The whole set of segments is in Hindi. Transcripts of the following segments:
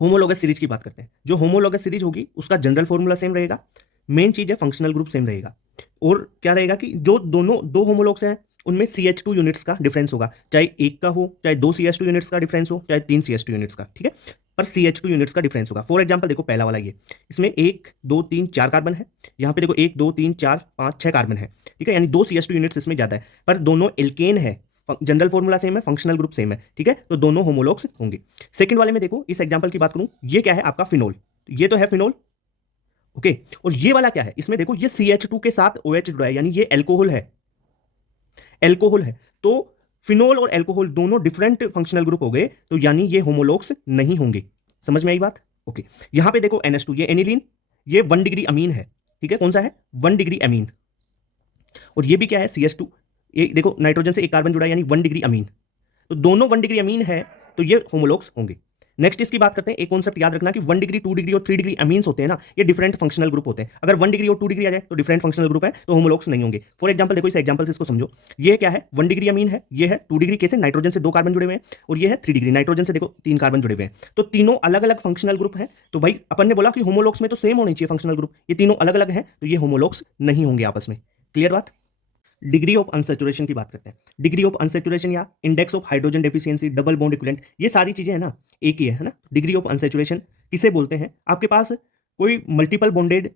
होमोलोगस सीरीज की बात करते हैं। जो होमोलोगस सीरीज होगी उसका जनरल फॉर्मूला सेम रहेगा, मेन चीज है फंक्शनल ग्रुप सेम रहेगा। और क्या रहेगा कि जो दोनों दो होमोलोग्स हैं उनमें CH2 यूनिट्स का डिफरेंस होगा, चाहे एक का हो, चाहे दो CH2 यूनिट्स का डिफरेंस हो, चाहे तीन CH2 यूनिट्स का, ठीक है, पर CH2 यूनिट्स का डिफरेंस होगा। फॉर एग्जांपल देखो पहला वाला ये, इसमें एक दो तीन चार कार्बन है, यहाँ पे देखो एक दो तीन चार पाँच छह कार्बन है, ठीक है, यानी दो CH2 यूनिट्स इसमें ज्यादा है, पर दोनों एल्केन है, जनरल फॉर्मूला सेम है, फंक्शनल ग्रुप सेम है, ठीक है, तो दोनों होमोलोग्स होंगे। सेकंड वाले में देखो, इस एग्जांपल की बात करूं, ये क्या है आपका फिनोल, ये तो है फिनोल, ओके, और ये वाला क्या है, इसमें देखो ये CH2 के साथ OH जुड़ा है, यानी ये एल्कोहल है, एल्कोहल है। तो फिनोल और एल्कोहल दोनों डिफरेंट फंक्शनल ग्रुप हो गए, तो यानी ये होमोलोग्स नहीं होंगे। समझ में आई बात? ओके, यहां पे देखो NH2, ये एनिलीन, ये 1 डिग्री अमीन है, ठीक है, कौन सा है, 1 डिग्री अमीन। और ये भी क्या है, CH2, ये देखो नाइट्रोजन से एक कार्बन जुड़ा है, यानी 1 डिग्री अमीन। तो दोनों 1 डिग्री अमीन है, तो ये होमोलोग्स होंगे। नेक्स्ट इसकी बात करते हैं, एक कॉन्सेप्ट याद रखना कि 1 डिग्री 2 डिग्री और 3 डिग्री अमीन्स होते हैं ना, ये डिफरेंट फंक्शनल ग्रुप होते हैं। अगर 1 डिग्री और 2 डिग्री आ जाए तो डिफरेंट फंक्शनल ग्रुप है, तो होमोलोग्स नहीं होंगे। फॉर एग्जांपल देखो, इस एग्जांपल से इसको समझो, ये क्या है, 1 डिग्री अमीन है, ये है 2 डिग्री कैसे, नाइट्रोजन से दो कार्बन जुड़े हुए हैं, और ये है 3 डिग्री, नाइट्रोजन से देखो तीन कार्बन जुड़े हुए हैं, तो तीनों अलग अलग फंक्शनल ग्रुप हैं। तो भाई अपन ने बोला कि होमोलोग्स में तो सेम होनी चाहिए फंक्शनल ग्रुप, ये तीनों अलग अलग हैं, तो ये होमोलोग्स नहीं होंगे आपस में। क्लियर बात? डिग्री ऑफ अनसेचुरेशन की बात करते हैं। डिग्री ऑफ अनसेचुरेशन या index of hydrogen deficiency, double bond equivalent, ये सारी चीजें है ना, एक ही है ना। डिग्री ऑफ अनसेचुरेशन किसे बोलते हैं, आपके पास कोई मल्टीपल बॉन्डेड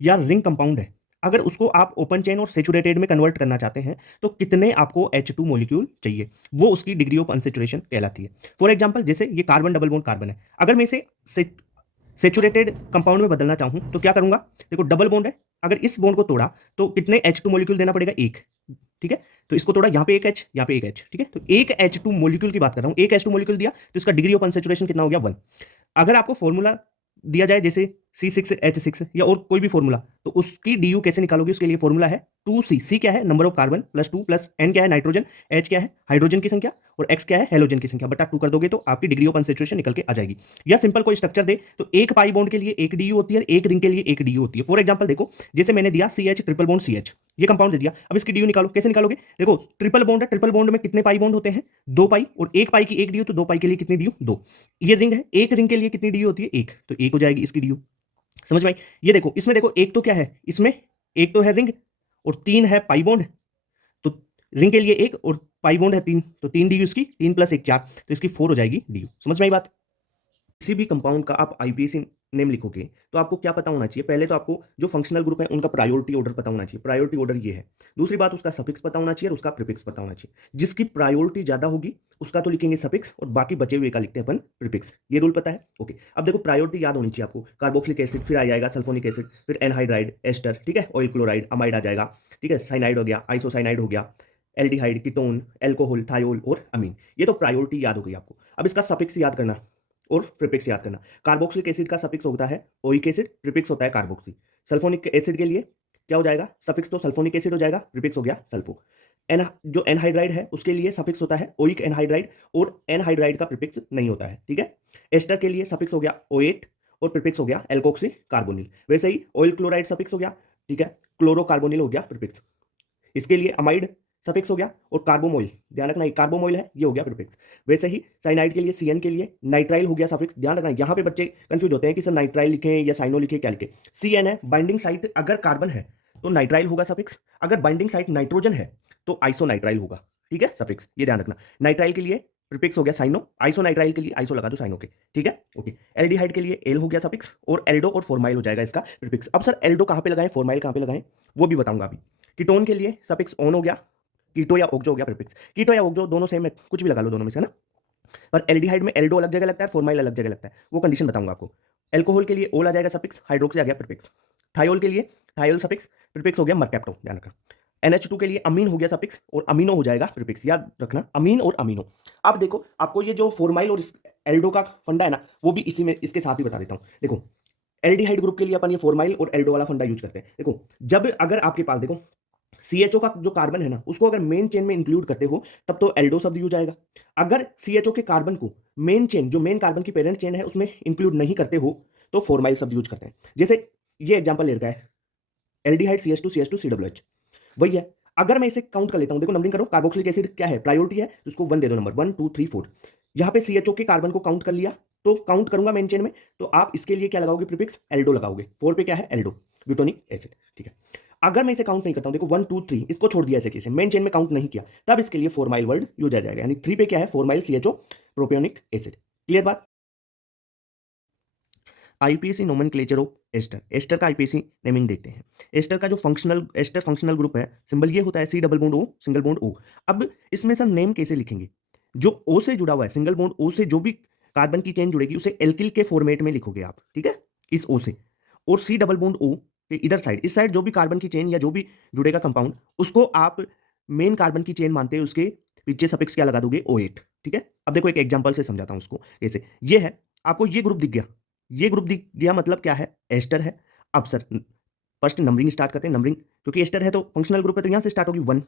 या रिंग कंपाउंड है, अगर उसको आप ओपन चेन और सेचुरेटेड में कन्वर्ट करना चाहते हैं तो कितने आपको H2 मॉलिक्यूल चाहिए, वो उसकी डिग्री ऑफ अनसेचुरेशन कहलाती है। फॉर एग्जांपल जैसे ये कार्बन डबल बॉन्ड कार्बन है, अगर मैं इसे सेचुरेटेड कंपाउंड में बदलना चाहूं तो क्या करूंगा, देखो डबल बॉन्ड है, अगर इस बॉन्ड को तोड़ा तो कितने H2 मॉलिक्यूल देना पड़ेगा, एक, ठीक है, तो इसको थोड़ा यहाँ पे एक H, यहाँ पे एक H, ठीक है, तो एक H2 मॉलिक्यूल की बात कर रहा हूँ, एक H2 मॉलिक्यूल दिया तो इसका डिग्री ऑफ अनसेचुरेशन कितना हो गया, 1। अगर आपको फॉर्मूला दिया जाए जैसे C6H6 या और कोई भी फॉर्मूला, तो उसकी डी यू कैसे निकालोगे, उसके लिए फॉर्मूला है 2C। सी क्या है, number of carbon, plus 2 plus N क्या है, नाइट्रोजन, H क्या है, हाइड्रोजन की संख्या, और X क्या है, हेलोजन की संख्या, बटा 2 कर दोगे तो आपकी डिग्री ऑफ अनसेचुरेशन निकल के आ जाएगी। या सिंपल कोई स्ट्रक्चर दे तो एक पाई बॉन्ड के लिए एक डी यू होती है, एक रिंग के लिए एक डी यू होती है। फॉर एग्जाम्पल देखो, जैसे मैंने दिया CH ट्रिपल बॉन्ड CH, ये कंपाउंड दे दिया, अब इसकी डी यू निकालो, कैसे निकालोगे, देखो ट्रिपल बॉन्ड है, ट्रिपल बॉन्ड में कितने पाई बॉन्ड होते हैं, 2 पाई, और एक पाई की एक डी यू, तो 2 पाई के लिए कितनी डी यू, 2। ये रिंग है, एक रिंग के लिए कितनी डी यू होती है, एक, तो एक हो जाएगी इसकी डी यू। समझ में आई? ये देखो इसमें देखो, एक तो क्या है इसमें, एक तो है रिंग और तीन है पाई बॉन्ड, तो रिंग के लिए एक और पाई बॉन्ड है तीन, तो तीन डी यू इसकी, तीन प्लस एक चार, तो इसकी 4 हो जाएगी डी यू। समझ में आई बात? किसी भी कंपाउंड का आप आईपीएसी नेम लिखोगे तो आपको क्या पता होना चाहिए, पहले तो आपको जो फंक्शनल ग्रुप है उनका प्रायोरिटी ऑर्डर पता होना चाहिए, प्रायोरिटी ऑर्डर ये है। दूसरी बात, उसका सफिक्स पता होना चाहिए और उसका प्रीफिक्स पता होना चाहिए। जिसकी प्रायोरिटी ज्यादा होगी उसका तो लिखेंगे सफिक्स, और बाकी बचे हुए का लिखते हैं अपन प्रीफिक्स। ये रूल पता है? ओके, अब देखो प्रायोरिटी याद होनी चाहिए आपको, कार्बोक्सिलिक एसिड, फिर आ जाएगा सल्फोनिक एसिड, फिर एनहाइड्राइड, एस्टर, ठीक है, ऑयल क्लोराइड, अमाइड आ जाएगा, ठीक है, साइनाइड हो गया, आइसोसाइनाइड हो गया, एल्डिहाइड, कीटोन, एल्कोहल, थायोल और अमीन। ये तो प्रायोरिटी याद हो गई आपको। अब इसका सफिक्स याद करना और प्रीफिक्स याद करना। कार्बोक्सिलिक एसिड का सफिक्स होता है ओइक एसिड, प्रीफिक्स होता है कार्बोक्सी। सल्फोनिक एसिड के लिए क्या हो जाएगा, सफिक्स तो सल्फोनिक एसिड हो जाएगा, प्रीफिक्स हो गया सल्फो। एन जो एनहाइड्राइड है उसके लिए सफिक्स होता है ओइक एनहाइड्राइड, और एनहाइड्राइड का प्रीफिक्स नहीं होता है, ठीक है। एस्टर के लिए सफिक्स हो गया ओएट और प्रीफिक्स हो गया एल्कोक्सी कार्बोनिल। वैसे ही ऑयल क्लोराइड सफिक्स हो गया, ठीक है, क्लोरोकार्बोनिल हो गया प्रीफिक्स। इसके लिए अमाइड सफिक्स हो गया, और कार्बोमोइल, ध्यान रखना ये कार्बोमोइल है, ये हो गया प्रीफिक्स। वैसे ही साइनाइड के लिए CN के लिए नाइट्राइल हो गया सफिक्स। ध्यान रखना यहाँ पे बच्चे कंफ्यूज होते हैं कि सर नाइट्राइल लिखें या साइनो लिखें, क्या लिखें। CN है बाइंडिंग साइट, अगर कार्बन है तो नाइट्राइल होगा सफिक्स, अगर बाइंडिंग साइट नाइट्रोजन है तो आइसोनाइट्राइल होगा, ठीक है, सफिक्स, ये ध्यान रखना। नाइट्राइल के लिए प्रीफिक्स हो गया साइनो, आइसोनाइट्राइल के लिए आइसो लगा दो साइनो के, ठीक है, ओके। एल्डिहाइड के लिए एल हो गया सफिक्स, और एल्डो और फॉर्माइल हो जाएगा इसका प्रीफिक्स। अब सर एल्डो कहाँ पे लगाएं, फॉर्माइल कहाँ पे लगाएं, वो भी बताऊंगा अभी। कीटोन के लिए सफिक्स ऑन हो गया, कीटो या ऑक्जो हो गया प्रीफिक्स। कीटो या ऑक्जो दोनों सेम है, कुछ भी लगा लो दोनों में से, है ना। पर एल्डिहाइड में एल्डो अलग जगह लगता है, फॉर्माइल अलग जगह लगता है, वो कंडीशन बताऊंगा आपको। एल्कोहल के लिए ओल आ जाएगा सफिक्स, हाइड्रोक्सी आ गया प्रीफिक्स। थायोल के लिए थायोल सफिक्स, प्रीफिक्स हो गया मर्कैप्टो, ध्यान रखना। NH2 के लिए अमीन हो गया सफिक्स, और अमीनो हो जाएगा प्रीफिक्स, याद रखना अमीन और अमीनो। अब देखो आपको ये जो फॉर्माइल और एल्डो का फंडा है ना, वो भी इसी में इसके साथ ही बता देता हूँ। देखो एल्डिहाइड ग्रुप के लिए अपन ये फॉर्माइल और एल्डो वाला फंडा यूज करते हैं। देखो जब अगर आपके पास देखो CHO का जो कार्बन है ना, उसको अगर मेन चेन में इंक्लूड करते हो तब तो एल्डो शब्द यूज आएगा। अगर CHO के कार्बन को मेन चेन, जो मेन कार्बन की पेरेंट चेन है, उसमें इंक्लूड नहीं करते हो तो फॉर्माइल शब्द यूज करते हैं। जैसे ये एग्जांपल ले रखा है एल्डिहाइड CH2 CH2 COH, वही है। अगर मैं इसे काउंट कर लेता हूं, देखो नंबरिंग करो, कार्बोक्सिलिक एसिड क्या है, प्रायोरिटी है, तो उसको 1 दे दो, नंबर 1 2 3 4। यहाँ पे CHO के कार्बन को काउंट कर लिया, तो काउंट करूंगा मेन चेन में, तो आप इसके लिए क्या लगाओगे, प्रीफिक्स एल्डो लगाओगे। 4 पे क्या है, एल्डो ब्यूटोनिक एसिड, ठीक है। अगर मैं इसे काउंट नहीं करता हूं, देखो 1 2 3 इसको छोड़ दिया ऐसे कैसे, मेन चेन में काउंट नहीं किया, तब इसके लिए फॉर्माइल वर्ड यूज आ जाएगा, यानी 3 पे क्या है, formyl CHO propionic acid. Clear बात। IUPAC nomenclature of ester, ester का आईपीएसी नेमिंग देखते हैं। एस्टर का जो फंक्शनल एस्टर फंक्शनल ग्रुप है, सिंबल ये होता है C double bond O single bond O। अब इसमें सर नेम कैसे लिखेंगे, जो O से जुड़ा हुआ है, सिंगल बॉन्ड O से जो भी कार्बन की चेन जुड़ेगी उसे एल्किल के फॉर्मेट में लिखोगे आप, ठीक है, इस O से। और C डबल बॉन्ड O के इधर साइड, इस साइड जो भी कार्बन की चेन या जो भी जुड़ेगा कंपाउंड, उसको आप मेन कार्बन की चेन मानते हैं, उसके पीछे सफिक्स क्या लगा दोगे, O8, ठीक है। अब देखो एक एग्जांपल से समझाता हूं उसको कैसे। ये है, आपको ये ग्रुप दिख गया, ये ग्रुप दिख गया, मतलब क्या है, एस्टर है। अब सर फर्स्ट नंबरिंग स्टार्ट करते हैं, नंबरिंग क्योंकि एस्टर है तो फंक्शनल ग्रुप है, तो यहां से स्टार्ट होगी 1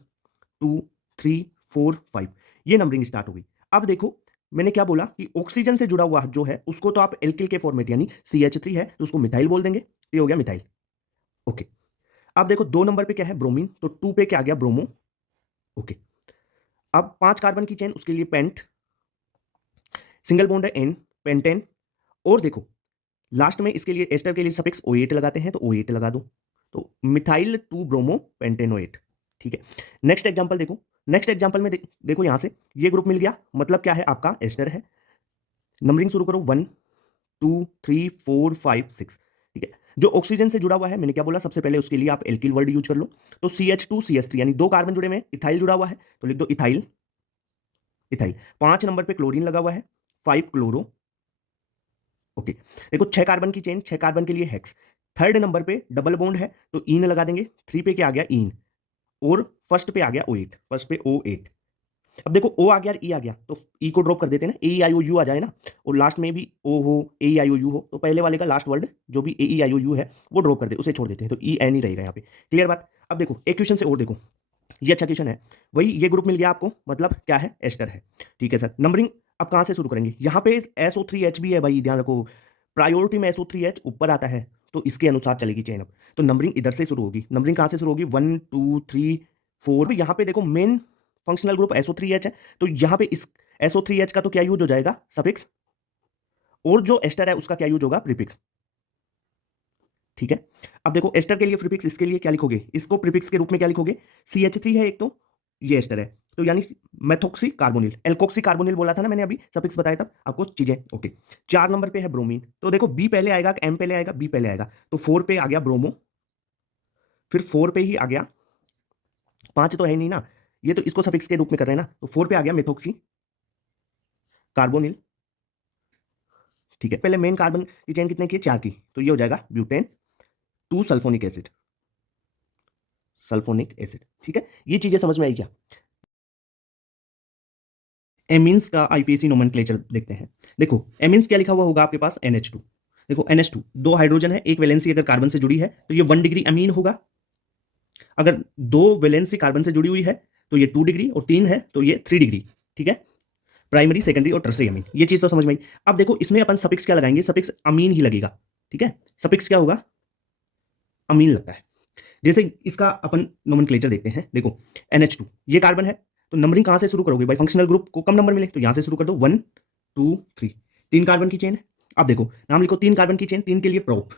2 3 4 5, ये नंबरिंग स्टार्ट होगी। अब देखो मैंने क्या बोला कि ऑक्सीजन से जुड़ा हुआ जो है उसको तो आप एल्किल के फॉर्मेट यानी CH3 है तो उसको मिथाइल बोल देंगे, ये हो गया मिथाइल। ओके, अब देखो 2 नंबर पे क्या है, ब्रोमीन, तो 2 पे क्या आ गया, ब्रोमो। ओके, अब 5 कार्बन की चेन, उसके लिए पेंट, सिंगल बॉन्ड है N, पेंटेन। और देखो लास्ट में इसके लिए एस्टर के लिए सफिक्स O8 लगाते हैं, तो O8 लगा दो, तो मिथाइल 2 ब्रोमो पेंटेनोएट, ठीक है। नेक्स्ट एग्जांपल देखो, नेक्स्ट एग्जांपल में देखो यहां से ये ग्रुप मिल गया, मतलब क्या है, आपका एस्टर है। नंबरिंग शुरू करो 1 2 3 4 5 6, ठीक है। जो ऑक्सीजन से जुड़ा हुआ है, मैंने क्या बोला, सबसे पहले उसके लिए आप एल्किल वर्ड यूज कर लो, तो CH2CH3 यानी 2 कार्बन जुड़े हुए हैं, इथाइल जुड़ा हुआ है, तो लिख दो इथाइल, इथाइल। 5 नंबर पे क्लोरीन लगा हुआ है, 5 क्लोरो। ओके, देखो 6 कार्बन की चेन, 6 कार्बन के लिए हेक्स। थर्ड नंबर पे डबल बॉन्ड है तो ईन लगा देंगे, 3 पे क्या आ गया, ईन। और फर्स्ट पे आ गया O8, फर्स्ट पे O8। अब देखो O आ गया और E आ गया, तो E को ड्रॉप कर देते हैं ना, AEIOU आ जाए ना, और लास्ट में भी O हो, AEIOU हो, तो पहले वाले का लास्ट वर्ड जो भी AEIOU है वो ड्रॉप कर दे, उसे छोड़ देते हैं, तो EN ही रहेगा यहाँ पे। क्लियर बात। अब देखो एक क्वेश्चन से और देखो, ये अच्छा क्वेश्चन है, वही ये ग्रुप मिल गया आपको, मतलब क्या है, एस्टर है, ठीक है सर। नंबरिंग अब कहाँ से शुरू करेंगे, यहाँ पे SO3H भी है भाई, ध्यान रखो, प्रायोरिटी में SO3H ऊपर आता है, तो इसके अनुसार चलेगी चेन। अब तो नंबरिंग इधर से शुरू होगी, नंबरिंग कहाँ से शुरू होगी, 1 2 3 4। यहाँ पे देखो मेन फंक्शनल ग्रुप SO3H है, तो यहाँ पे इस SO3H का तो क्या यूज हो जाएगा, सफिक्स, और जो एस्टर है उसका क्या यूज होगा, प्रीफिक्स, ठीक है। अब देखो एस्टर के लिए प्रीफिक्स, इसके लिए क्या लिखोगे, इसको प्रीफिक्स के रूप में क्या लिखोगे, CH3 है एक, तो ये एस्टर है, तो यानी मेथोक्सी कार्बोनिल, एल्कोक्सी कार्बोनिल बोला था ना मैंने अभी, सफिक्स बताया था आपको चीजें। ओके, 4 नंबर पे है ब्रोमीन, तो देखो B पहले आएगा, M पहले आएगा, B पहले आएगा, तो 4 पे आ गया ब्रोमो, फिर 4 पे ही आ गया, 5 तो है नहीं ना, ये तो इसको सफिक्स के रूप में कर रहे हैं ना, तो 4 पे आ गया मेथोक्सी कार्बोनिल, ठीक है। पहले मेन कार्बन की चेन कितने की, 4 की, तो ये हो जाएगा butane 2 sulphonic acid, sulphonic acid, ठीक है। ये चीजें समझ में आई क्या। एमीन्स का आईपीएसी नोमेनक्लेचर देखते हैं। देखो एमीन्स क्या लिखा हुआ होगा आपके पास, NH2। देखो NH2 2 हाइड्रोजन है, एक वैलेंसी अगर कार्बन से जुड़ी है तो ये 1 डिग्री अमीन होगा, अगर 2 वैलेंसी कार्बन से जुड़ी हुई है तो ये 2 डिग्री, और 3 है तो ये 3 डिग्री, ठीक है। प्राइमरी, सेकेंडरी और टर्सरी अमीन, ये चीज तो समझ में आई। अब देखो इसमें अपन सफिक्स क्या लगाएंगे, सफिक्स अमीन ही लगेगा, ठीक है। सफिक्स क्या होगा, अमीन लगता है। जैसे इसका अपन नोमेनक्लेचर देखते हैं, देखो NH2 ये कार्बन है, तो नंबरिंग कहां से शुरू करोगे भाई, फंक्शनल ग्रुप को कम नंबर मिले तो यहां से शुरू कर दो, 1 2 3, 3 कार्बन की चेन है। अब देखो नाम लिखो, 3 कार्बन की चेन, 3 के लिए प्रोप।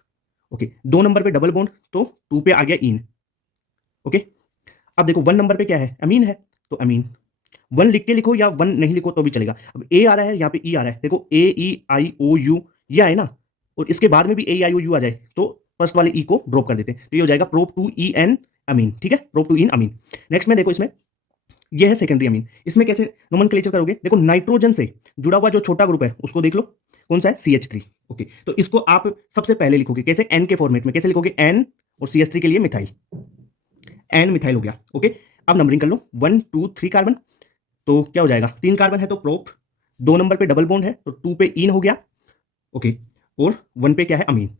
ओके, 2 नंबर पे डबल बॉन्ड, तो 2 पे आ गया इन। ओके, अब देखो 1 नंबर पे क्या है, अमीन है, तो अमीन 1 लिख के लिखो या 1 नहीं लिखो तो भी चलेगा। अब ए आ रहा है, यहाँ पे ई आ रहा है, देखो AEIOU ये आए ना, और इसके बाद में भी AEIOU आ जाए तो फर्स्ट वाले ई को ड्रॉप कर देते हैं, तो ये हो जाएगा प्रोप 2 EN अमीन, ठीक है, प्रोप 2 इन अमीन। नेक्स्ट में देखो इसमें ये है सेकेंडरी अमीन, इसमें कैसे नोमेनक्लेचर करोगे, देखो नाइट्रोजन से जुड़ा हुआ जो छोटा ग्रुप है उसको देख लो, कौन सा है, CH3। ओके, तो इसको आप सबसे पहले लिखोगे कैसे, N के फॉर्मेट में, कैसे लिखोगे, N और CH3 के लिए मिथाइल, N मिथाइल हो गया। ओके, अब नंबरिंग कर लो, 1 2 3 कार्बन, तो क्या हो जाएगा, 3 कार्बन है तो प्रोप, 2 नंबर पे डबल बॉन्ड है तो 2 पे इन हो गया। ओके, और 1 पे क्या है, अमीन,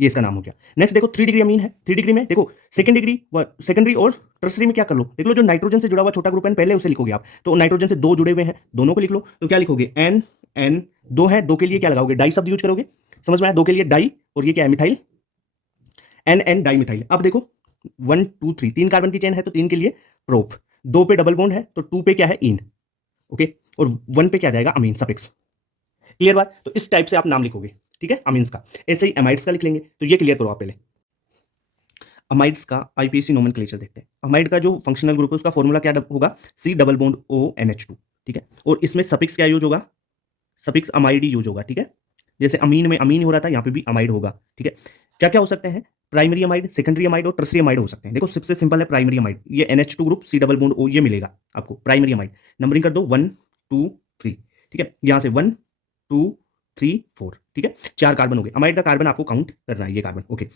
ये इसका नाम हो गया। नेक्स्ट देखो 3 डिग्री अमीन है, 3 डिग्री में देखो सेकंड डिग्री, सेकेंडरी और टर्सरी में क्या कर लो, देख लो जो नाइट्रोजन से जुड़ा हुआ छोटा ग्रुप है पहले उसे लिखोगे आप, तो नाइट्रोजन से 2 जुड़े हुए हैं, दोनों को लिख लो, तो क्या लिखोगे, N N, 2 है, 2 के लिए क्या लगाओगे, डाई शब्द यूज करोगे, समझ में आया, 2 के लिए डाई, और ये क्या है, मिथाइल, NN डाई मिथाइल। अब देखो 1 2 3, 3 कार्बन की चेन है तो 3 के लिए प्रोप, 2 पे डबल बॉन्ड है तो 2 पे क्या है, इन। ओके, और 1 पे क्या जाएगा, अमीन सफिक्स। क्लियर बात? तो इस टाइप से आप नाम लिखोगे, ठीक है, अमीन्स का। ऐसे ही एमाइड्स का लिख लेंगे, तो ये क्लियर करो आप पहले। अमाइड्स का आईपीएसी नोमेनक्लेचर देखते हैं। अमाइड का जो फंक्शनल ग्रुप है उसका फॉर्मूला क्या होगा, सी डबल बॉन्ड ओ NH2, ठीक है। और इसमें सफिक्स क्या यूज होगा, सफिक्स अमाइड ही यूज होगा, ठीक है। जैसे अमीन में अमीन हो रहा था, यहाँ पे भी अमाइड होगा, ठीक है। क्या क्या हो सकते हैं, प्राइमरी अमाइड, सेकेंडरी अमाइड और टर्सरी अमाइड हो सकते हैं। देखो सबसे सिंपल है प्राइमरी अमाइड, ये NH2 group C double bond O, ये मिलेगा आपको प्राइमरी अमाइड। नंबरिंग कर दो 1 2 3, ठीक है, यहाँ से 1 2 3 4, ठीक है, 4 कार्बन हो गए। अमाइड का कार्बन आपको काउंट करना है, ये कार्बन, ओके।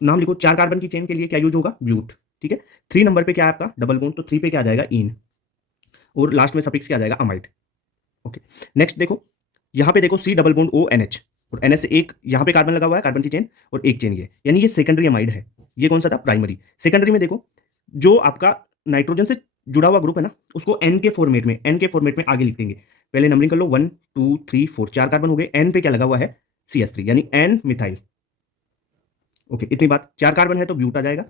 नाम लिखो, 4 कार्बन की चेन के लिए क्या यूज होगा, ब्यूट, ठीक है। 3 नंबर पे क्या है आपका डबल बॉन्ड, तो 3 पे क्या आ जाएगा इन, और लास्ट में सफिक्स क्या आ जाएगा अमाइड, ओके। नेक्स्ट देखो, यहाँ पे देखो C double bond O NH, और NH से एक यहाँ पे कार्बन लगा हुआ है, कार्बन की चेन, और एक चेन ये, यानी ये सेकेंडरी अमाइड है। ये कौन सा था, प्राइमरी। सेकेंडरी में देखो, जो आपका नाइट्रोजन से जुड़ा हुआ ग्रुप है ना, उसको N के फॉर्मेट में, N के फॉर्मेट में आगे लिख देंगे। पहले नंबरिंग कर लो 1 2 3 4, 4 कार्बन हो गए। N पे क्या लगा हुआ है, CH3, यानी N मिथाइल, ओके। इतनी बात, 4 कार्बन है तो ब्यूट आ जाएगा,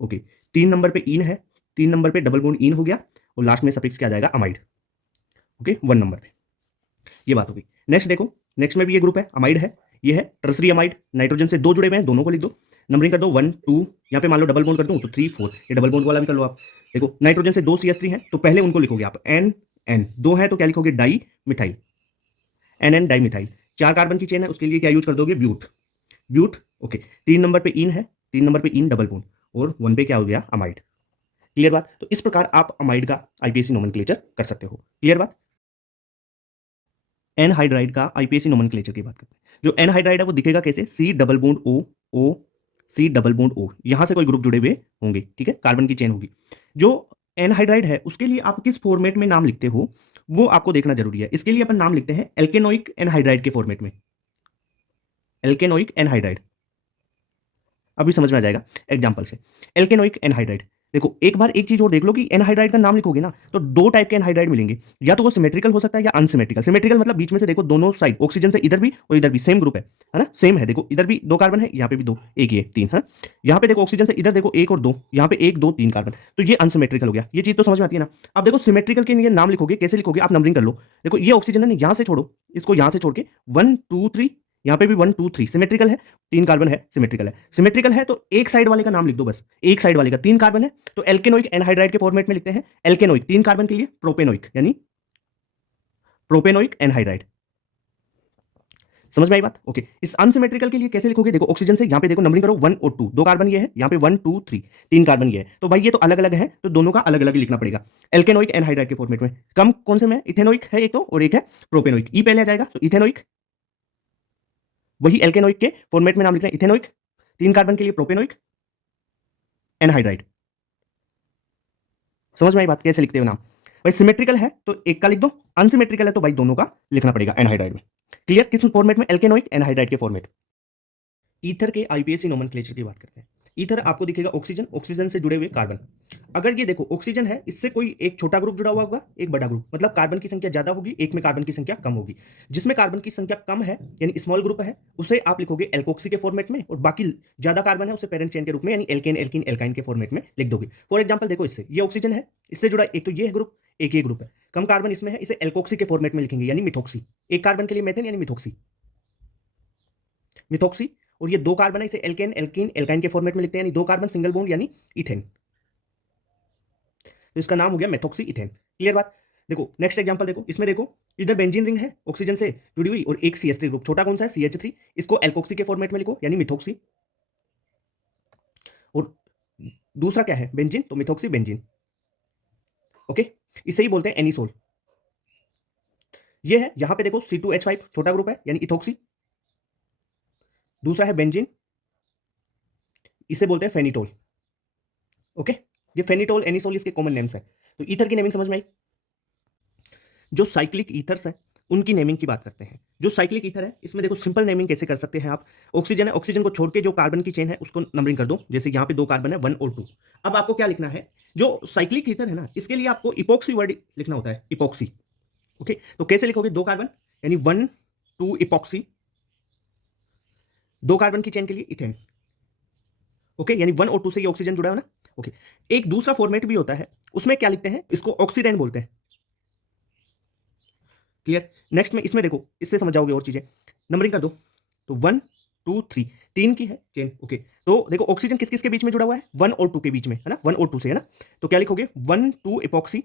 ओके। 3 नंबर पे इन है, 3 नंबर पे डबल बॉन्ड इन हो गया, और लास्ट में सफिक्स क्या आ जाएगा अमाइड, ओके, 1 नंबर पे। ये बात होगी। नेक्स्ट देखो, नेक्स्ट में भी ये ग्रुप है, अमाइड है, ये है टर्सरी अमाइड, नाइट्रोजन से 2 जुड़े हुए हैं, दोनों को लिख दो। नंबरिंग कर दो 1 2, यहाँ पे मान लो डबल बॉन्ड कर दूं तो 3 4, ये डबल बॉन्ड वाला भी कर लो आप। देखो नाइट्रोजन से 2 CH3 हैं, तो पहले उनको लिखोगे आप N N, 2 है तो क्या लिखोगे, di methyl, NN di methyl. 4 carbon की चेन है, उसके लिए क्या यूज कर दोगे, ब्यूट, ब्यूट, ओके। 3 नंबर पे इन है, 3 नंबर पे इन डबल बॉन्ड, और 1 पे क्या हो गया, अमाइड। क्लियर बात? तो इस प्रकार आप अमाइड का आईपीएसी नोमेनक्लेचर कर सकते हो। क्लियर बात? एनहाइड्राइड का आईपीएसी नोमेनक्लेचर की बात करते हैं। जो एनहाइड्राइड है वो दिखेगा कैसे, सी डबल बॉन्ड ओ ओ, सी डबल बॉन्ड ओ, यहां से कोई ग्रुप जुड़े हुए होंगे, ठीक है, कार्बन की चेन होगी। जो एनहाइड्राइड है उसके लिए आप किस फॉर्मेट में नाम लिखते हो वो आपको देखना जरूरी है। इसके लिए अपन नाम लिखते हैं एल्केनोइक एनहाइड्राइड के फॉर्मेट में, एल्केनोइक एनहाइड्राइड। अभी समझ में आ जाएगा एग्जांपल से। एल्केनोइक एनहाइड्राइड, देखो एक बार एक चीज और देख लो कि एनहाइड्राइड का नाम लिखोगे ना तो 2 टाइप के एनहाइड्राइड मिलेंगे, या तो वो सिमेट्रिकल हो सकता है या अनसिमेट्रिकल। सिमेट्रिकल मतलब बीच में से देखो दोनों साइड ऑक्सीजन से इधर भी और इधर भी सेम ग्रुप है ना, सेम है। देखो इधर भी 2 कार्बन है, यहाँ पे भी 2, एक ये 3 है। यहाँ पे देखो ऑक्सीजन से इधर देखो 1 और 2, यहाँ पे 1 2 3 कार्बन, तो ये अनसिमेट्रिकल हो गया। ये चीज तो समझ में आती है ना। अब देखो सिमेट्रिकल के लिए नाम लिखोगे, कैसे लिखोगे, आप नंबरिंग कर लो। देखो ये ऑक्सीजन है, यहाँ से छोड़ो इसको, यहाँ से छोड़ के 1 2 3, यहाँ पे भी 1 2 3 सिमेट्रिकल है, 3 कार्बन है, सिमेट्रिकल है। सिमेट्रिकल है तो एक साइड वाले का नाम लिख दो बस, एक साइड वाले का। 3 कार्बन है तो एल्केनोइक एनहाइड्राइड के फॉर्मेट में लिखते हैं एल्केनोइक, 3 कार्बन के लिए प्रोपेनोइक, यानी प्रोपेनोइक एनहाइड्राइड। समझ में आई बात? ओके। इस अनसिमेट्रिकल के लिए कैसे लिखोगे, देखो ऑक्सीजन से यहाँ पे देखो नंबरिंग करो 1 और 2, 2 कार्बन ये है, यहाँ पे 1 2 3, 3 कार्बन ये है, तो भाई ये तो अलग अलग है, तो दोनों का अलग अलग ही लिखना पड़ेगा एल्केनोइक एनहाइड्राइड के फॉर्मेट में। कम कौन से में, इथेनोइक है एक तो, और एक है प्रोपेनोइक। ई पहले आ जाएगा तो इथेनोइक, वही एल्केनोइक के फॉर्मेट में नाम लिखना है इथेनोइक, 3 कार्बन के लिए प्रोपेनोइक एनहाइड्राइड। समझ में आई बात, कैसे लिखते हो नाम। भाई सिमेट्रिकल है तो एक का लिख दो, अनसिमेट्रिकल है तो भाई दोनों का लिखना पड़ेगा एनहाइड्राइड में। क्लियर? किस फॉर्मेट में, एल्केनोइक एनहाइड्राइड के फॉर्मेट। ईथर के आईपीएसी नोमेनक्लेचर की बात करते हैं। ईथर आपको दिखेगा ऑक्सीजन, ऑक्सीजन से जुड़े हुए कार्बन। अगर ये देखो ऑक्सीजन है, इससे कोई एक छोटा ग्रुप जुड़ा हुआ होगा, एक बड़ा ग्रुप, मतलब कार्बन की संख्या ज्यादा होगी, एक में कार्बन की संख्या कम होगी। जिसमें कार्बन की संख्या कम है यानी स्मॉल ग्रुप है, उसे आप लिखोगे एल्कोक्सी के फॉर्मेट में, और बाकी ज्यादा कार्बन है उसे पेरेंट चेन के रूप में यानी एल्केन एल्कीन एल्काइन के फॉर्मेट में लिख दोगे। फॉर एग्जाम्पल देखो, इससे ये ऑक्सीजन है, इससे जुड़ा एक तो ये है ग्रुप, एक ये ग्रुप है, कम कार्बन इसमें है, इसे एल्कोक्सी के फॉर्मेट में लिखेंगे यानी मिथोक्सी। एक कार्बन के लिए मेथेन यानी मिथोक्सी, मिथोक्सी। और ये 2 कार्बन है, इसे एल्केन एल्कीन एल्काइन के फॉर्मेट में लिखते हैं यानी 2 कार्बन सिंगल बॉन्ड यानी इथेन, तो इसका नाम हो गया मेथोक्सी इथेन। क्लियर बात? देखो नेक्स्ट एग्जांपल देखो, इसमें देखो इधर बेंजीन रिंग है ऑक्सीजन से जुड़ी हुई, और एक CH3 ग्रुप, छोटा कौन सा है, CH3, इसको एल्कोक्सी के फॉर्मेट में लिखो यानी मिथोक्सी। और दूसरा क्या है, बेंजीन, तो मिथोक्सी बेंजीन, ओके। इसे ही बोलते हैं एनिसोल। ये है, यहां पे देखो C2H5 छोटा ग्रुप है यानी इथोक्सी। दूसरा है बेंजीन, इसे बोलते हैं फेनिटोल, ओके। ये फेनिटोल एनिसोल इसके कॉमन नेम्स है। तो ईथर की नेमिंग समझ में आई। जो साइक्लिक ईथर्स हैं उनकी नेमिंग की बात करते हैं। जो साइक्लिक ईथर है इसमें देखो सिंपल नेमिंग कैसे कर सकते हैं आप। ऑक्सीजन है, ऑक्सीजन को छोड़ के जो कार्बन की चेन है उसको नंबरिंग कर दो, जैसे यहाँ पे 2 कार्बन है 1 और 2। अब आपको क्या लिखना है, जो साइक्लिक ईथर है ना इसके लिए आपको इपोक्सी वर्ड लिखना होता है, इपोक्सी, ओके। तो कैसे लिखोगे, 2 कार्बन यानी 1 2 इपोक्सी, 2 कार्बन की चेन के लिए इथेन, ओके, यानी 1 और 2 से ये ऑक्सीजन जुड़ा है ना, ओके। एक दूसरा फॉर्मेट भी होता है, उसमें क्या लिखते हैं, इसको ऑक्सीडेन बोलते हैं, क्लियर। नेक्स्ट में इसमें देखो, इससे समझ जाओगे और चीजें। नंबरिंग कर दो, तो 1 2 3, 3 की है चेन। ओके, तो देखो ऑक्सीजन किस किस के बीच में जुड़ा हुआ है, 1 और 2 के बीच में, है ना, 1 और 2 से, है ना। तो क्या लिखोगे, 1 2 इपॉक्सी,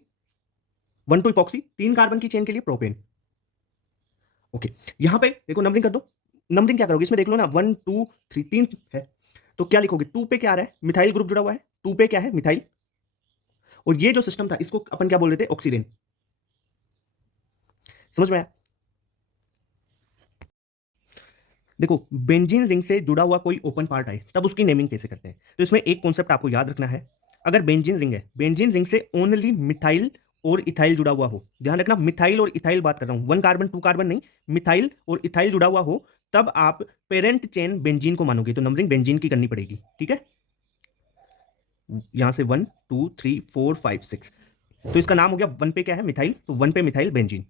1 2 इपॉक्सी, 3 कार्बन की चेन के लिए प्रोपेन। ओके, यहां पे देखो नंबरिंग कर दो। नंबरिंग क्या करोगे, इसमें देख लो ना, 1 2 3, 3 है, तो क्या लिखोगे, 2 पे क्या आ रहा है, मिथाइल ग्रुप जुड़ा हुआ है, 2 पे क्या है, मिथाइल। और ये जो सिस्टम था इसको अपन क्या बोल रहे थे, ऑक्सीडेन। समझ में आया। देखो बेंजीन रिंग से जुड़ा हुआ कोई ओपन पार्ट आए तब उसकी नेमिंग कैसे करते हैं, तो इसमें एक कॉन्सेप्ट आपको याद रखना है। अगर बेंजीन रिंग है, बेंजीन रिंग से ओनली मिथाइल और इथाइल जुड़ा हुआ हो, ध्यान रखना मिथाइल और इथाइल बात कर रहा हूं, 1 कार्बन 2 कार्बन नहीं, मिथाइल और इथाइल जुड़ा हुआ हो, तब आप पेरेंट चेन बेंजीन को मानोगे, तो नंबरिंग बेंजीन की करनी पड़ेगी, ठीक है। यहां से 1 2 3 4 5 6, तो इसका नाम हो गया, 1 पे क्या है, मिथाइल, तो 1 पे मिथाइल बेंजीन,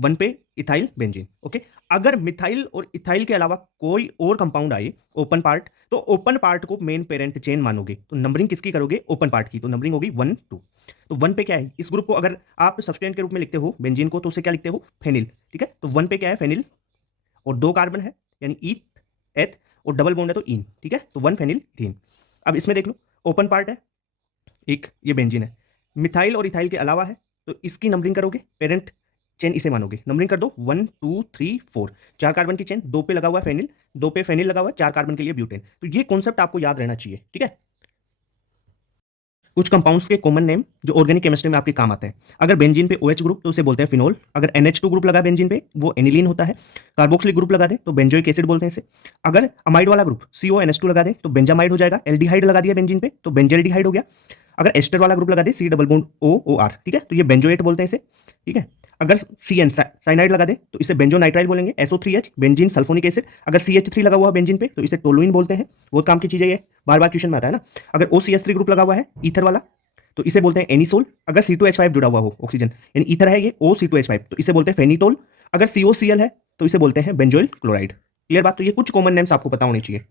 1 पे इथाइल बेंजीन। ओके, अगर मिथाइल और इथाइल के अलावा कोई और कंपाउंड आए ओपन पार्ट, तो ओपन पार्ट को मेन पेरेंट चेन मानोगे, तो नंबरिंग किसकी करोगे, ओपन पार्ट की, तो नंबरिंग होगी 1 2। तो 1 पे क्या है, इस ग्रुप को अगर आप सब्सटेंट के रूप में लिखते हो बेंजीन को, तो उसे क्या लिखते हो, फेनिल, ठीक है। तो 1 पे क्या है, फेनिल, और 2 कार्बन है, यानी ईथ एथ, और डबल बॉन्ड है तो इन, ठीक है, तो 1 फेनिल इथीन। अब इसमें देख लो, ओपन पार्ट है एक, ये बेंजीन है, मिथाइल और इथाइल के अलावा है, तो इसकी नंबरिंग करोगे, पेरेंट चेन इसे मानोगे, नंबरिंग कर दो 1 2 3 4, 4 कार्बन की चेन, 2 पे लगा हुआ है फेनिल, 2 पे फेनिल लगा हुआ है, 4 कार्बन के लिए ब्यूटेन। तो ये कॉन्सेप्ट आपको याद रहना चाहिए, ठीक है। कुछ कंपाउंड्स के कॉमन नेम जो ऑर्गेनिक केमिस्ट्री में आपके काम आते हैं। अगर बेंजीन पे OH ग्रुप तो उसे बोलते हैं फिनोल, अगर NH2 ग्रुप लगा बेंजीन पे वो एनिलीन होता है। कार्बोक्सिलिक ग्रुप लगा दे तो बेंजोइक एसिड बोलते हैं इसे। अगर अमाइड वाला ग्रुप CONH2 लगा दे तो बेंजामाइड हो जाएगा। एल्डिहाइड लगा दिया बेंजीन पे तो बेंजेल्डिहाइड हो गया। अगर एस्टर वाला ग्रुप लगा दे C डबल बॉन्ड OOR, ठीक है, तो ये बेंजोएट बोलते हैं इसे, ठीक है। अगर CN साइनाइड लगा दे तो इसे बेंजोनाइट्राइल बोलेंगे, SO3H बेंजीन सल्फोनिक एसिड। अगर CH3 लगा हुआ है बेंजीन पे तो इसे टोलुइन बोलते हैं। बहुत काम की चीज है ये, बार बार क्वेश्चन में आता है ना। अगर OCH3 ग्रुप लगा हुआ है ईथर वाला तो इसे बोलते हैं एनिसोल। अगर C2H5 जुड़ा हुआ हो ऑक्सीजन, यानी ईथर है ये OC2H5, तो इसे बोलते हैं फेनिटोल। अगर COCl है तो इसे बोलते हैं बेंजोइल क्लोराइड। क्लियर बात। तो ये कुछ कॉमन नेम्स आपको पता होनी चाहिए।